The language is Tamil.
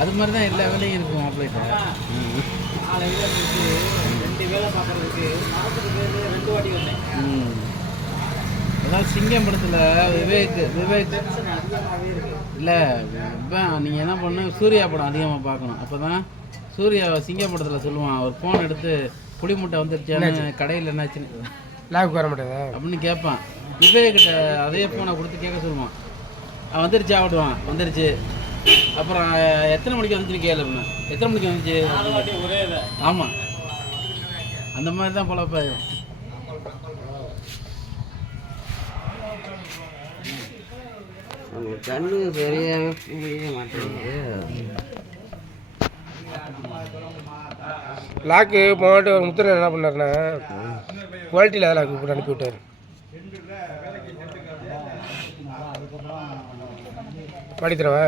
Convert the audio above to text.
அது மாதிரி தான் எல்லா வேலையும் இருக்கும் மாப்பிள்ளைகிட்ட. அதான் சிங்கம் படத்தில் விவேக் இல்லை இப்போ நீங்கள் என்ன பண்ணணும், சூர்யா படம் அதிகமாக பார்க்கணும். அப்போ தான் சூர்யா சிங்கம் படத்தில் சொல்லுவான், ஒரு ஃபோன் எடுத்து புளி மூட்டை வந்துருச்சான்னு கடையில் என்னாச்சுன்னு லாக் வர மாட்டேதா அப்படின்னு கேட்பான். விவேக்கிட்ட அதே ஃபோனை கொடுத்து கேட்க சொல்லுவான். அவன் வந்துருச்சு ஆகட்டுவான், வந்துருச்சு. அப்புறம் எத்தனை மணிக்கு வந்துச்சுன்னு கேளு அப்படின்னா, எத்தனை மணிக்கு வந்துச்சு. ஆமாம், அந்த மாதிரி தான் பொழப்ப. கண்ணு சரியாக புரிய மாட்டேங்குது. லாக்கு போட்டு ஒரு முத்திரை என்ன பண்ணாருன்னா குவாலிட்டியில் லாக்கு போட்டு அனுப்பி விட்டார். படித்துறவா